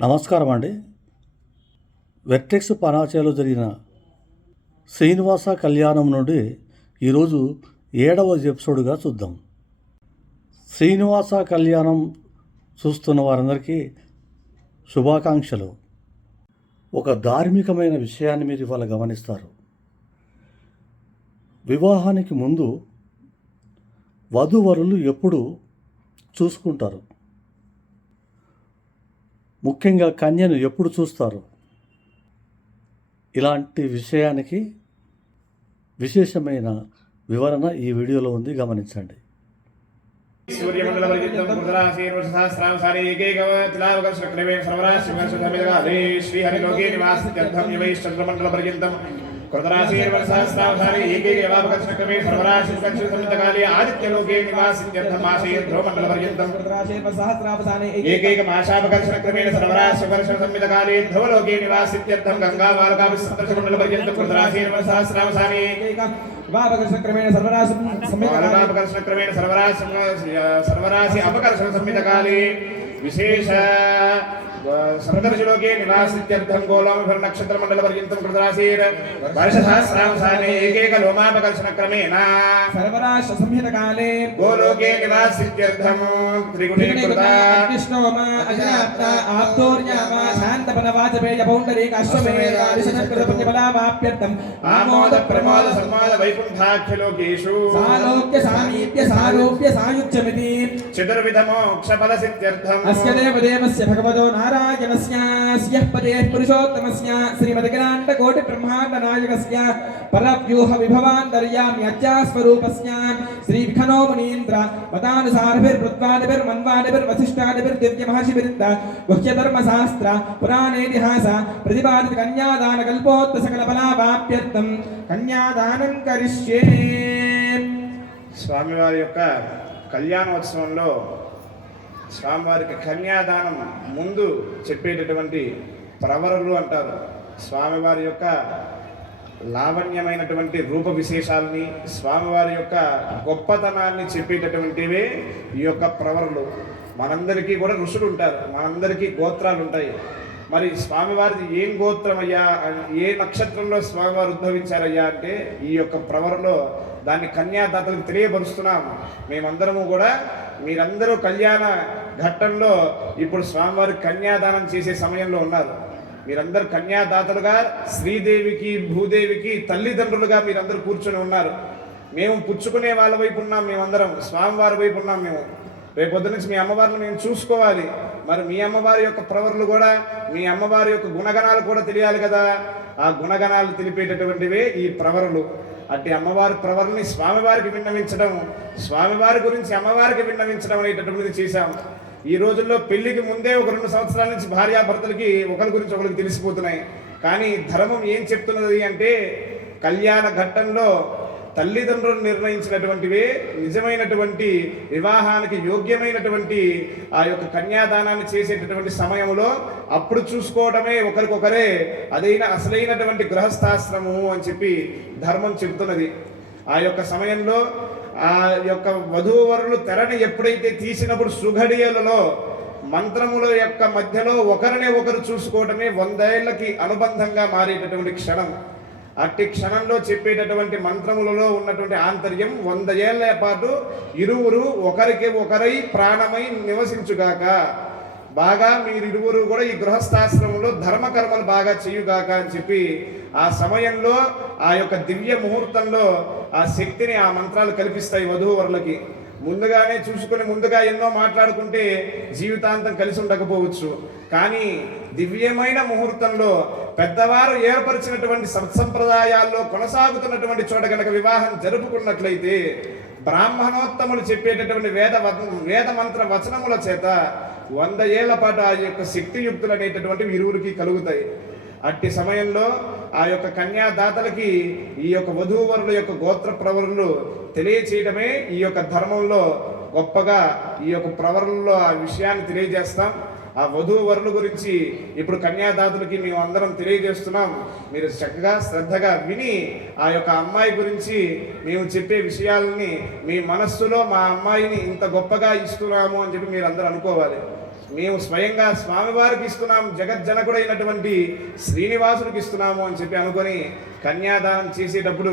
నమస్కారం అండి. వెర్టెక్స్ పనాచేలో జరిగిన శ్రీనివాస కళ్యాణం నుండి ఈరోజు ఏడవ ఎపిసోడ్గా చూద్దాం. శ్రీనివాస కళ్యాణం చూస్తున్న వారందరికీ శుభాకాంక్షలు. ఒక ధార్మికమైన విషయాన్ని మీరు ఇవాళ గమనిస్తారు. వివాహానికి ముందు వధూవరులు ఎప్పుడు చూసుకుంటారు. ముఖ్యంగా కన్యను ఎప్పుడు చూస్తారు? ఇలాంటి విషయానికి విశేషమైన వివరణ ఈ వీడియోలో ఉంది. గమనించండి. సూర్యమండలపరిచిత్తం పురుషరాశీర్వసహస్రాంసారి ఏకైకవతిలావకర్షక్రమేణ సర్వరాశివర్షధమిదగాధే శ్రీహరిలోకే నివాసిత్యర్థం యవైశ్చంద్రమండలపర్యంతం కృతరాశీర్వసహస్రాంసారి ఏకైకవాపకర్షక్రమేణ సర్వరాశివర్షధమిదగాలే ఆదిత్యలోకే నివాసిత్యర్థం ఆశే ధ్రువమండలపర్యంతం సహస్రావసానే ఏకైకమాశాపకర్షణక్రమేణ సర్వరాశివర్షధమిదగాలే ధ్రువలోకే నివాసిత్యర్థం గంగావాలకాభిసప్తర్షమండలపర్యంతం కృతరాశీర్వసహస్రాంసారి క్రమేణ సర్వరాశి వాలనాపకర్షణక్రమేణ సర్వరాశి సర్వరాశి అపకర్షణ సంహితకాలే విశేష సప్తర్షిలోకే నివాసిత్యర్థం. గోళామిభర్ నక్షత్ర మండల పర్యంతం కృతరాశీర్ వర్షసహస్రాంశానే ఏకైక లోమాపకర్షణ క్రమేణ సర్వరాశ సంహిత కాలే గోలోకే నివాసిత్యర్థం త్రిగుణే కృత విష్ణవమ అజనాత్త పదే పురుషోత్తమస్య కోటి బ్రహ్మాండ నాయకస్య పరవ్యూహ విభవాంతర్యామ్యత్యా శ్రీ విఖనో మునీంద్ర గుహ్యధర్మ శాస్త్ర పురాణేతిహాస ప్రతిపాదిత కన్యాదాన కల్పోత్త సకల కన్యాదానం కరిష్యే స్వామివారి యొక్క కళ్యాణోత్సవంలో స్వామివారికి కన్యాదానం ముందు చెప్పేటటువంటి ప్రవరలు అంటారు. స్వామివారి యొక్క లావణ్యమైనటువంటి రూప విశేషాలని స్వామివారి యొక్క గొప్పతనాన్ని చెప్పేటటువంటివే ఈ యొక్క ప్రవరలు. మనందరికీ కూడా ఋషులు ఉంటారు. మనందరికీ గోత్రాలు ఉంటాయి మరి స్వామివారిది ఏం గోత్రం అయ్యా ఏ నక్షత్రంలో స్వామివారు ఉద్భవించారయ్యా అంటే ఈ యొక్క ప్రవరలో దాన్ని కన్యాదాతలకు తెలియపరుస్తున్నాము మేమందరము కూడా మీరందరూ కళ్యాణ ఘట్టంలో ఇప్పుడు స్వామివారి కన్యాదానం చేసే సమయంలో ఉన్నారు. మీరందరూ కన్యాదాతలుగా శ్రీదేవికి భూదేవికి తల్లిదండ్రులుగా మీరందరూ కూర్చొని ఉన్నారు. మేము పుచ్చుకునే వాళ్ళ వైపు ఉన్నాం మేమందరం స్వామివారి వైపు ఉన్నాం మేము. రేపొద్దు నుంచి మీ అమ్మవారిని మేము చూసుకోవాలి. మరి మీ అమ్మవారి యొక్క ప్రవర్లు కూడా మీ అమ్మవారి యొక్క గుణగణాలు కూడా తెలియాలి కదా. ఆ గుణగణాలు తెలిపేటటువంటివే ఈ ప్రవరులు. అట్టి అమ్మవారి ప్రవరుని స్వామివారికి విన్నవించడం స్వామివారి గురించి అమ్మవారికి విన్నవించడం అనేటటువంటిది చేశాం ఈ రోజుల్లో పెళ్ళికి ముందే ఒక రెండు సంవత్సరాల నుంచి భార్యాభర్తలకి ఒకరి గురించి ఒకరికి తెలిసిపోతున్నాయి. కానీ ధర్మం ఏం చెప్తున్నది అంటే కళ్యాణ ఘట్టంలో తల్లిదండ్రులు నిర్ణయించినటువంటివే నిజమైనటువంటి వివాహానికి యోగ్యమైనటువంటి ఆ యొక్క కన్యాదానాన్ని చేసేటటువంటి సమయంలో అప్పుడు చూసుకోవడమే ఒకరికొకరే అదైన అసలైనటువంటి గృహస్థాశ్రమము అని చెప్పి ధర్మం చెబుతున్నది. ఆ యొక్క సమయంలో ఆ యొక్క వధూవరులు తెరని ఎప్పుడైతే తీసినప్పుడు సుఘడియలలో మంత్రముల యొక్క మధ్యలో ఒకరినే ఒకరు చూసుకోవడమే వందేళ్ళకి అనుబంధంగా మారేటటువంటి క్షణం. అట్టి క్షణంలో చెప్పేటటువంటి మంత్రములలో ఉన్నటువంటి ఆంతర్యం వంద ఏళ్ళ పాటు ఇరువురు ఒకరికి ఒకరై ప్రాణమై నివసించుగాక. బాగా మీరిరువురు కూడా ఈ గృహస్థాశ్రమంలో ధర్మకర్మలు బాగా చేయుగాక అని చెప్పి ఆ సమయంలో ఆ యొక్క దివ్య ముహూర్తంలో ఆ శక్తిని ఆ మంత్రాలు కల్పిస్తాయి వధూవరులకి. ముందుగానే చూసుకుని ముందుగా ఎన్నో మాట్లాడుకుంటే జీవితాంతం కలిసి ఉండకపోవచ్చు. కానీ దివ్యమైన ముహూర్తంలో పెద్దవారు ఏర్పరిచినటువంటి సత్సంప్రదాయాల్లో కొనసాగుతున్నటువంటి చోట గనక వివాహం జరుపుకున్నట్లయితే బ్రాహ్మణోత్తములు చెప్పేటటువంటి వేద వేద మంత్ర వచనముల చేత వంద ఏళ్ళ పాటు ఆ యొక్క శక్తియుక్తులు అనేటటువంటివి ఇరువురికి కలుగుతాయి. అట్టి సమయంలో ఆ యొక్క కన్యాదాతలకి ఈ యొక్క వధూవరుల యొక్క గోత్ర ప్రవరులు తెలియచేయడమే ఈ యొక్క ధర్మంలో గొప్పగా ఈ యొక్క ప్రవరణలో ఆ విషయాన్ని తెలియజేస్తాం. ఆ వధూవరుల గురించి ఇప్పుడు కన్యాదాతులకి మేము అందరం తెలియజేస్తున్నాం. మీరు చక్కగా శ్రద్ధగా విని ఆ యొక్క అమ్మాయి గురించి మేము చెప్పే విషయాలని మీ మనస్సులో మా అమ్మాయిని ఇంత గొప్పగా ఇస్తున్నాము అని చెప్పి మీరు అందరూ అనుకోవాలి. మేము స్వయంగా స్వామివారికి ఇస్తున్నాం జగజ్జనకుడైనటువంటి శ్రీనివాసుడికి ఇస్తున్నాము అని చెప్పి అనుకొని కన్యాదానం చేసేటప్పుడు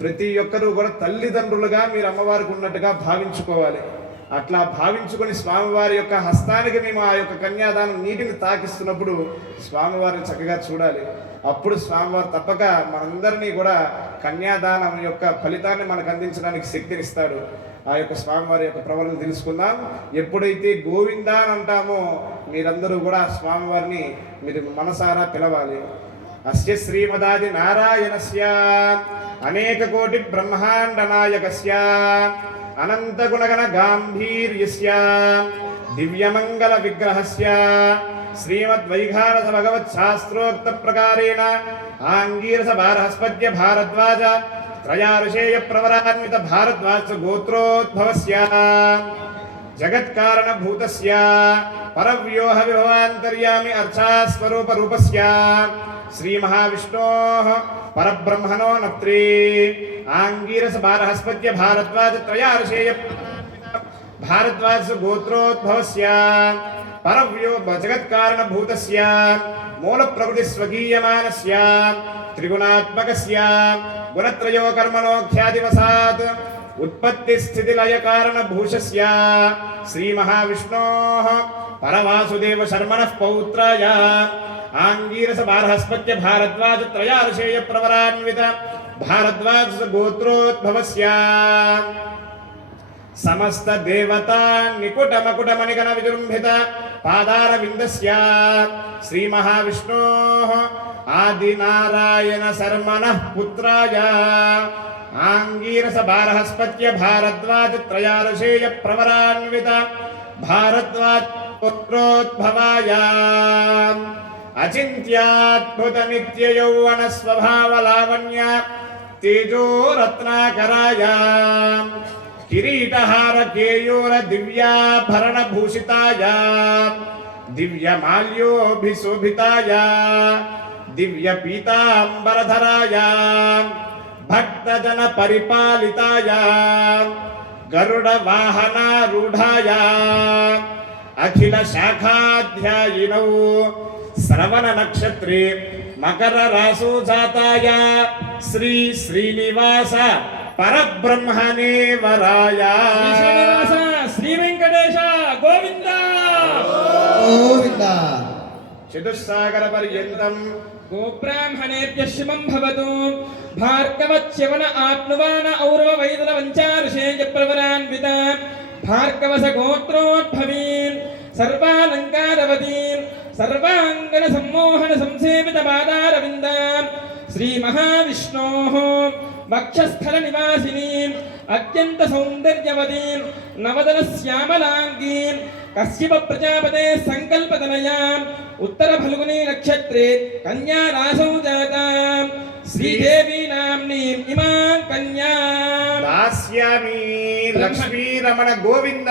ప్రతి ఒక్కరూ కూడా తల్లిదండ్రులుగా మీరు అమ్మవారికి ఉన్నట్టుగా భావించుకోవాలి. అట్లా భావించుకొని స్వామివారి యొక్క హస్తానికి మేము ఆ యొక్క కన్యాదానం నీటిని తాకిస్తున్నప్పుడు స్వామివారిని చక్కగా చూడాలి. అప్పుడు స్వామివారు తప్పక మనందరినీ కూడా కన్యాదానం యొక్క ఫలితాన్ని మనకు అందించడానికి శక్తినిస్తాడు. ఆ యొక్క స్వామివారి యొక్క ప్రవరణ తెలుసుకుందాం. ఎప్పుడైతే గోవిందా అని అంటామో మీరందరూ కూడా స్వామివారిని మీరు మనసారా పిలవాలి. అస్య శ్రీమదాది నారాయణస్య అనేక కోటి బ్రహ్మాండ నాయకస్య అనంత గుణగణ గాంభీర్యస్య దివ్యమంగళ విగ్రహస్య శ్రీమద్వైఘారస భగవత్ శాస్త్రోక్త ప్రకారేణ ఆంగీరస బారహస్పత్య భారద్వాజ త్రయారుషేయ ప్రవరాన్విత భారద్వాజ గోత్రోద్భవస్య జగత్కారణభూతస్య పరవ్యోహ విభవాంతర్యామి అర్చాస్వరూప రూపస్య శ్రీ మహావిష్ణోః పరబ్రహ్మణో నత్రీ ఆంగీరస బారహస్పత్య భారద్వాజ త్రయారుషేయ భారద్వాజ గోత్రోద్భవస్య పరవ్యో జగత్కారణభూతస్య మూల ప్రకృతి స్వగీయమానస్య త్రిగుణాత్మకస్య గుణత్రయో కర్మణో ఖ్యాదివసాత్ ఉత్పత్తి స్థితి లయ కారణ భూషస్య శ్రీ మహావిష్ణోః పరవాసుదేవ శర్మణః పౌత్రాయ ఆంగీరస బారహస్పత్య భారద్వాజ త్రయారుషేయ ప్రవరాన్విత భారద్వాజ గోత్రోద్భవస్య సమస్త దేవతా నికుట మకుట మణిగణ విజృంభిత పాదార విందస్య శ్రీ మహావిష్ణో ఆదినారాయణ శర్మణ పుత్రాయ. ఆంగీరస బారహస్పత్య భారద్వాజ త్రయారుషేయ ప్రవరాన్విత భారద్వాజ్ పుత్రోద్భవాయ అచింత్యాద్భుత నిత్య యౌవన స్వభావ లావణ్య తేజో రత్నాకరాయ కిరీటహార కేయోర దివ్యాభరణ భూషితాయ దివ్యమాల్యోభిశోభితాయ దివ్య పీతాంబరధరాయ భక్తజన పరిపాలితాయ గరుడ వాహనారూఢాయ అఖిల శాఖాధ్యాయినౌ శ్రవణ నక్షత్రే మకర రాసో జాతాయ. శ్రీ శ్రీనివాస పరబ్రహ్మణే వరాయ. శ్రీ శ్రీనివాస శ్రీ వెంకటేశ గోవింద! గోవింద. చతుస్సాగర పర్యంతం. గోబ్రాహ్మణేభ్య శుభం భవతు. భార్గవచ్యవన ఆప్నువాన ఔరవ వైదల వంచారుషేయ ప్రవరాన్విత భార్గవస గోత్రోద్భవీన్. సర్వాలంకారవతీన్. సర్వాంగన సమ్మోహన సంసేవిత పాదారవింద శ్రీ మహావిష్ణోః వక్షస్థల నివాసినీం అత్యంత సౌందర్యవతీం నవదన శ్యామలాంగీం కశ్యప ప్రజాపతే సంకల్పతనయాం ఉత్తర ఫల్గుని నక్షత్రే కన్యా రాసౌ జాతాం శ్రీదేవి నామ్నీం ఇమాం కన్యాం. దాస్యామి లక్ష్మీ రమణ గోవింద.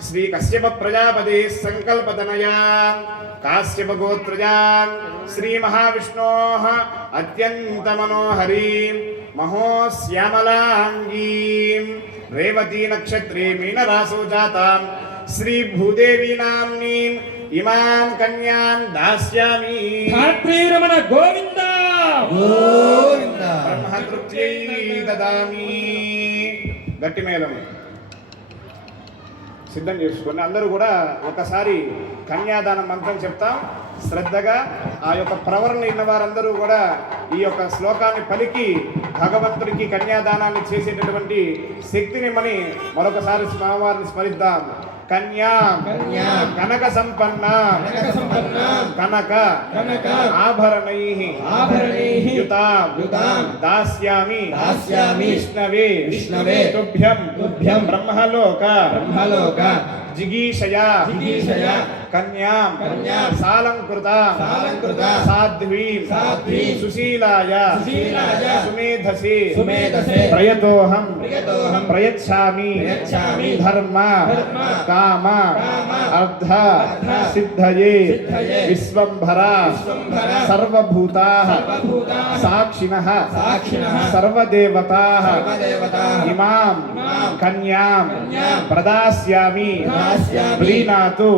శ్రీ కశ్యప ప్రజాపతి సంకల్పతనయా కాశ్యప గోత్రజా శ్రీ మహావిష్ణో అత్యంత మనోహరీం మహోశ్యామలాంగీం రేవతీ నక్షత్రే మీనరాసో జాతాం శ్రీ భూదేవి నామ్నీం ఇమాం కన్యాం దాస్యామి ధాత్రీరమణ గోవింద గోవింద బ్రహ్మతృప్త్యై దదామి గట్టి మేళం సిద్ధం చేసుకొని అందరూ కూడా ఒకసారి కన్యాదానం మంత్రం చెప్తాం. శ్రద్ధగా ఆ యొక్క ప్రవరణ ఇన్న వారందరూ కూడా ఈ యొక్క శ్లోకాన్ని పలికి భగవంతుడికి కన్యాదానాన్ని చేసేటటువంటి శక్తిని మని మరొకసారి స్వామివారిని స్మరిద్దాం. కన్యా కన్యా కనక సంపన్న కనక సంపన్న కనక కనక ఆభరణై ఆభరణైః యుతాం యుతాం దాస్యామి దాస్యామి విష్ణవే విష్ణవే తుభ్యం తుభ్యం బ్రహ్మలోక బ్రహ్మలోక జిగీషయా జిగీషయా कन्यां कन्यां सालंकृता सालंकृता साध्वी साध्वी सुशीलाया। सुशीलाया। सुमेधसे। सुमेधसे। प्रयतो हम प्रयतो हम प्रयच्छामि। प्रयच्छामि। धर्मा। धर्मा। कामा। कामा। अर्धा अर्धा सिद्धये। सिद्धये। विश्वं भरा सर्वभूताः। साक्षिणः। साक्षिणः। सर्वदेवताः। सर्वदेवताः। इमाम। कन्याम। कन्याम। प्रदास्यामि। प्रीणातु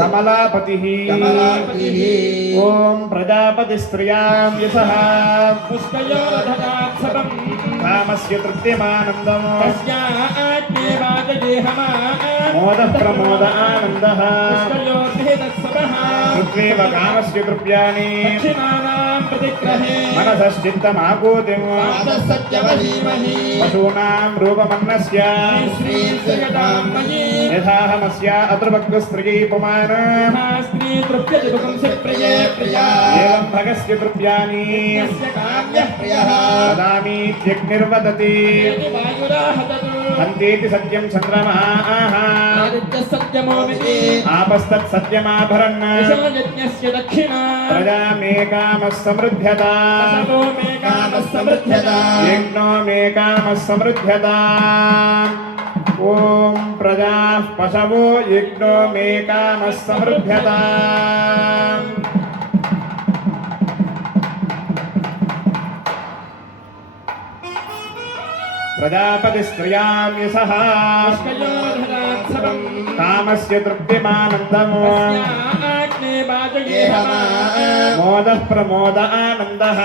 కమలాపతిః. ఓం ప్రజాపతి స్త్రియాం యశః. పుష్పయో దదాత్సవం కామస్య తృప్తిమానందం. మోద ప్రమోద ఆనందః. కృత్వేవ కామస్య తృప్యాని దక్షిణానాం ప్రతిగ్రహే మనసశ్చిత్తమాకూతిం పశూనాం రూపమన్నస్య యథాహమస్య అతృభక్తస్త్రియై పుమాన్ స్త్రీ తృప్యతి పుంసి ప్రియే ప్రియా ఏవం భగస్య తృప్యాని వదామీత్యగ్నిర్వదతి అంతేతి సత్యం చంద్రమాః ఆదిత్య आपस्तत् सत्यमाभरन्। यज्ञस्य दक्षिणा। प्रजा मे कामः समृद्ध्यता मे कामः समृद्ध्यता यज्ञो मे कामः समृद्ध्यता ॐ पशवो यज्ञो मे कामः समृद्ध्यता प्रजापतिस्त्रियाँ यशः। కామస్య తృప్తిమానందము మోద ప్రమోద ఆనందః.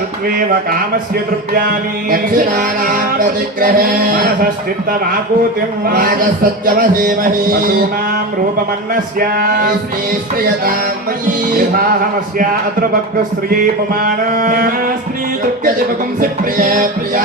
కృత్వేవ కామస్య తృప్యాని దక్షిణానాం ప్రతిగ్రహే. మనసశ్చిత్తమాకూతిం వాజసత్యవధీమహి పశూనాం రూపమన్నస్య శ్రీ శ్రియతాం మయీ యథాహమస్య అతృభక్తస్త్రియై పుమాన్ స్త్రీ ప్రియే ప్రియా.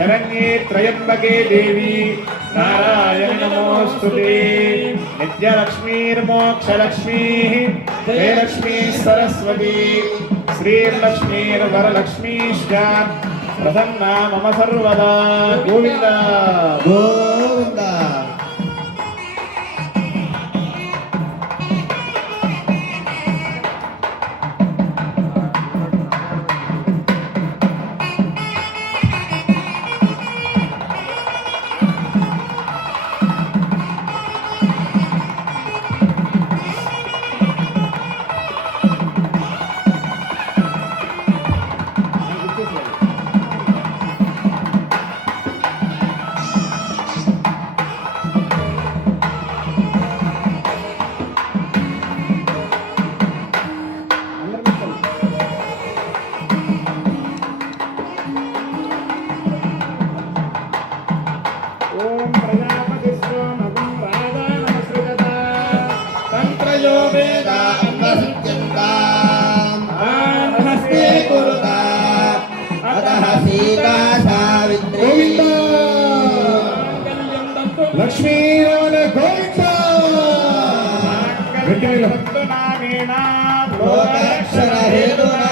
శరణ్యే త్రయంబకే దేవి నారాయణ నమోస్తుతే నిత్యలక్ష్మీర్మోక్షలక్ష్మీ జయలక్ష్మీ సరస్వతి శ్రీర్లక్ష్మీర్వరలక్ష్మీశ్చ ప్రసన్నా మమ సర్వదా గోవింద గోవింద అతః సీతా సావిత్రి మాంగళ్యం తంతు లక్ష్మీరమణ గోవింద! లోకరక్షణ హేతునా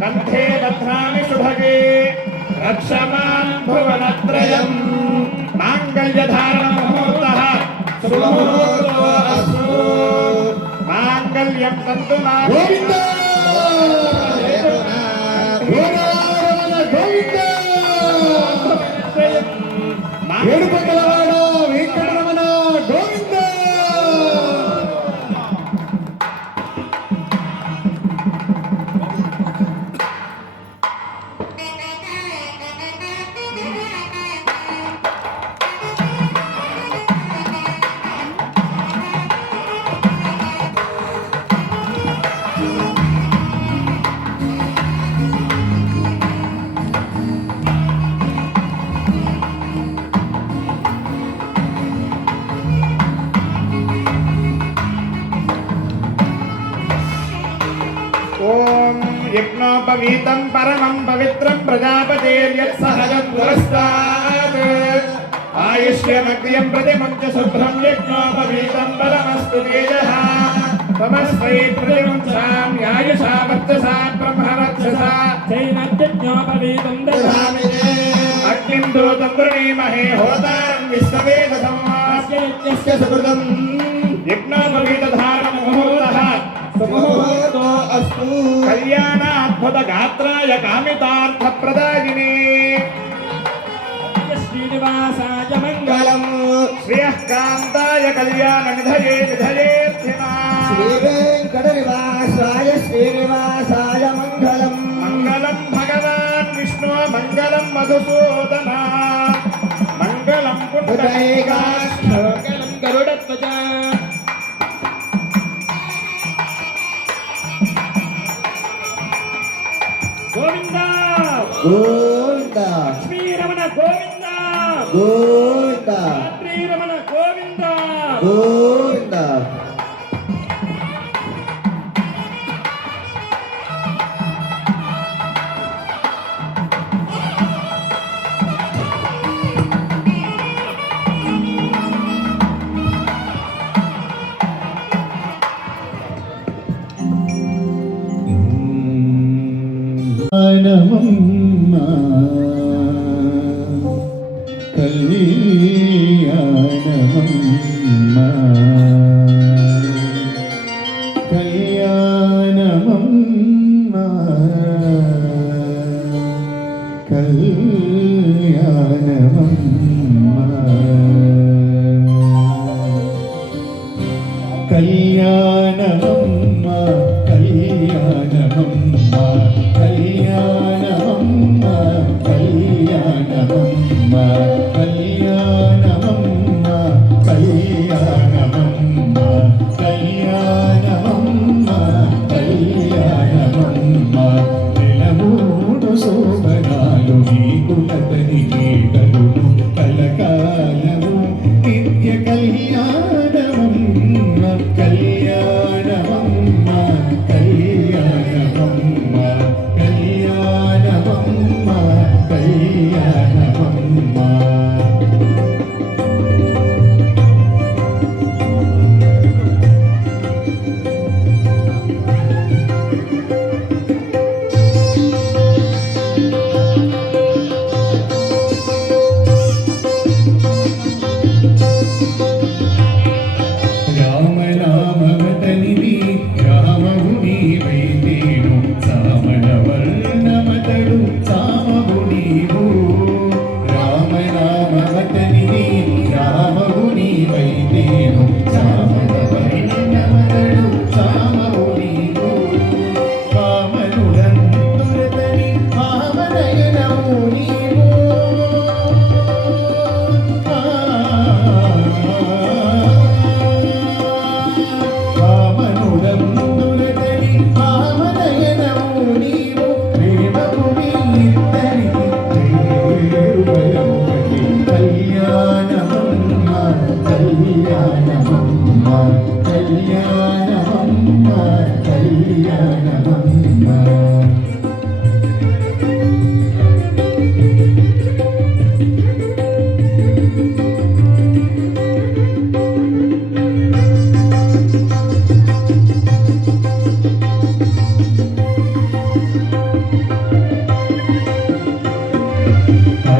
కంఠే బధ్నామి శుభగే రక్షమాన్ భువనత్రయం మాంగళ్యధారణ ముహూర్తః సుముహూర్తో అస్తు మాంగళ్యం తంతు ఏడుపక్కలవాడ ఆత్మవీతం పరమం పవిత్రం ప్రజాపతేర్యత్ సహజం పురస్తాత్ ఆయుష్యమగ్రియం ప్రతిమం చ శుభ్రం యజ్ఞోపవీతం పరమస్తు తేజః తమస్మై ప్రతిమం సాం యాయుషా వర్చసా బ్రహ్మవర్చసా చైనత్యజ్ఞోపవీతం దదామి అగ్నిం దూతం గృణీమహే అస్తు కళ్యాణాద్భుత గాత్రాయ కామితార్థ ప్రదాయినే శ్రీనివాసాయ మంగళ. మంగళం శ్రియః కాంతాయ కళ్యాణ నిధయే నిధయేర్థినా శ్రీ వెంకట నివాసాయ శ్రీనివాసాయ మంగళం. మంగళం భగవాన్ విష్ణు మంగళం మధుసూదన. మంగళం పుండరీకాక్ష గోవిందా శ్రీరమణ గోవిందా గోవిందా శ్రీరమణ గోవిందా గోవిందా നമം കണ്ണീ నీకు అతని కీర్తను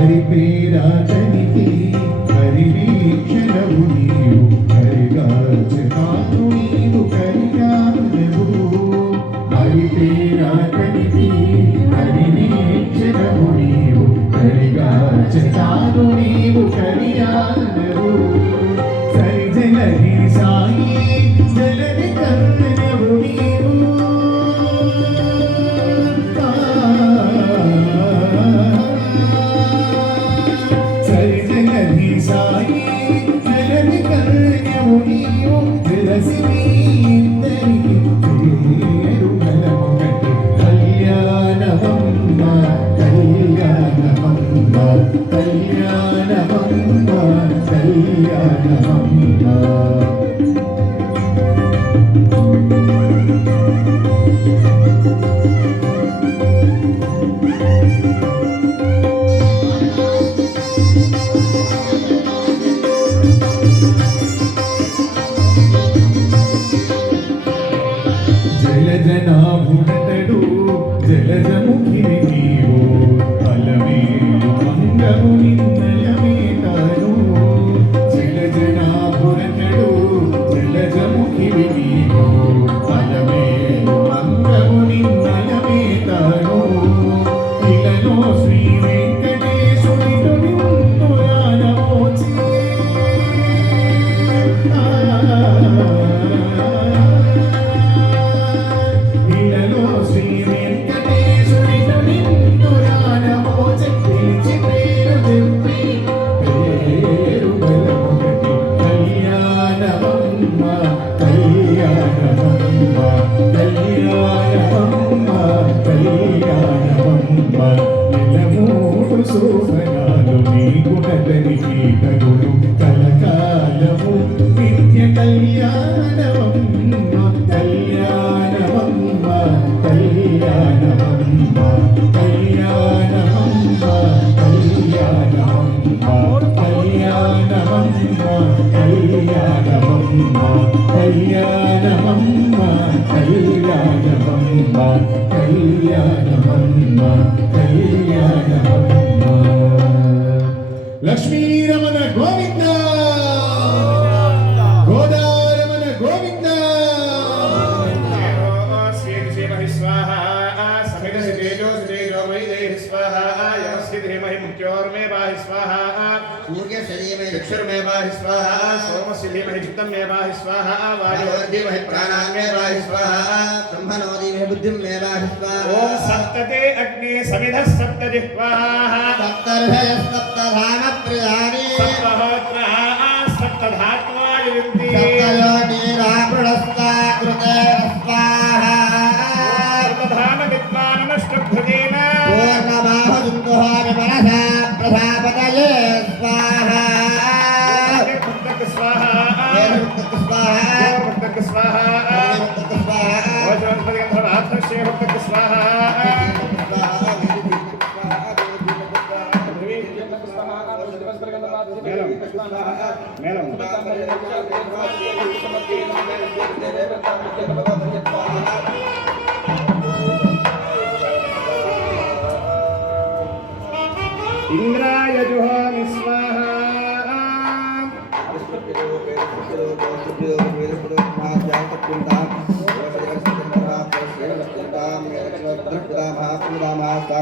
హరి పేరాతనికి హరి Ramdas సోమస్య ధీమహి చిత్తం మే బాహి స్వాహ వాయోర్ధీమహి ప్రాణాన్మే బాహి స్వాహ బుద్ధిం మే బాహిస్వాహ ఓం సప్తతే అగ్ని సమిధ సప్త జిహ్వాః సప్తర్షయ సప్తధామ ప్రియాణి సప్తహోత్రః Vamos!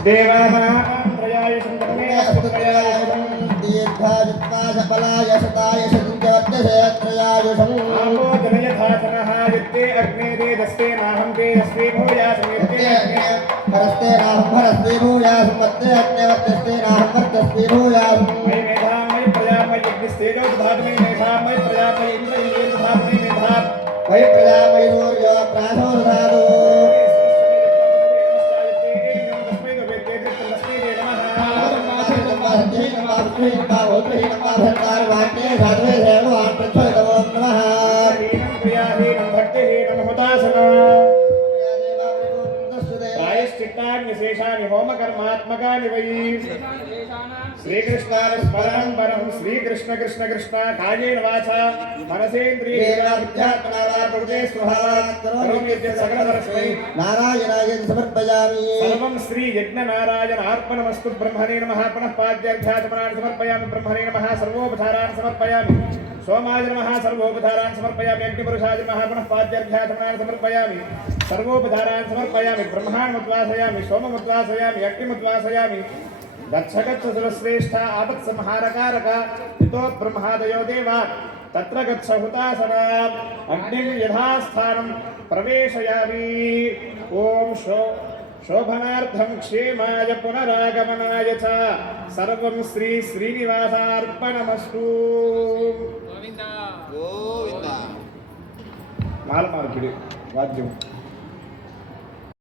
క్రియాయుషం దేవానాం త్రయాయుషం జపనే త్రయాయుషం దీర్ఘాయుత్వాసఫలాయ శతాయ శతించవర్ధసేత్రయాయుషం ఆపో జనయథాసనః యుక్తే అగ్నే తేజస్తే నాహం తేజస్వీ భూయాసం యుక్తే అగ్నే హరస్తే నాహం హరస్తే భూయాసం వర్తే అగ్నివర్తస్తే నాహం వర్తస్తే భూయాసం మయి మేధాం మయి అగ్ని హింబా ఓత్ర హింబా భర్తార్ వాక్యే సాధవే సేవ వాక్యత్వ హోమకర్మాత్మకాని వై శ్రీకృష్ణాన స్మరణం పరం శ్రీకృష్ణ కృష్ణ కృష్ణ కాయేన వాచ మనసేంద్రియే నారాయణాయ సమర్పయామి. సర్వం శ్రీ యజ్ఞ నారాయణ ఆత్మనమస్తు బ్రహ్మణే నమః. పునః పాద్యాధ్యాచమనాన్ని సమర్పయామి బ్రహ్మణే నమః. సర్వోపచారాన్ని సమర్పయామి. సోమాయ నమః. సర్వోపచారాన్ని సమర్పయామి. అగ్నిపురుషాయ నమః. పునః సమర్పయామి. సర్వోపచారాన్ని సమర్పయామి. బ్రహ్మాణముద్వాసయామి. సోమముద్వాసయామి. అగ్నిముద్వాసయామి. గచ్చ గచ్చ సురశ్రేష్ఠ ఆపత్ సంహారకారక ఇతో బ్రహ్మాదయో దేవా తత్ర గచ్చ హుతాసనా అగ్నిం యథాస్థానం ప్రవేశయామి ఓం శో శోభనార్థం క్షేమాయ పునరాగమనాయ చ సర్వం శ్రీ శ్రీనివాసార్పణమస్తు మాల మార్పిడి వాద్యం.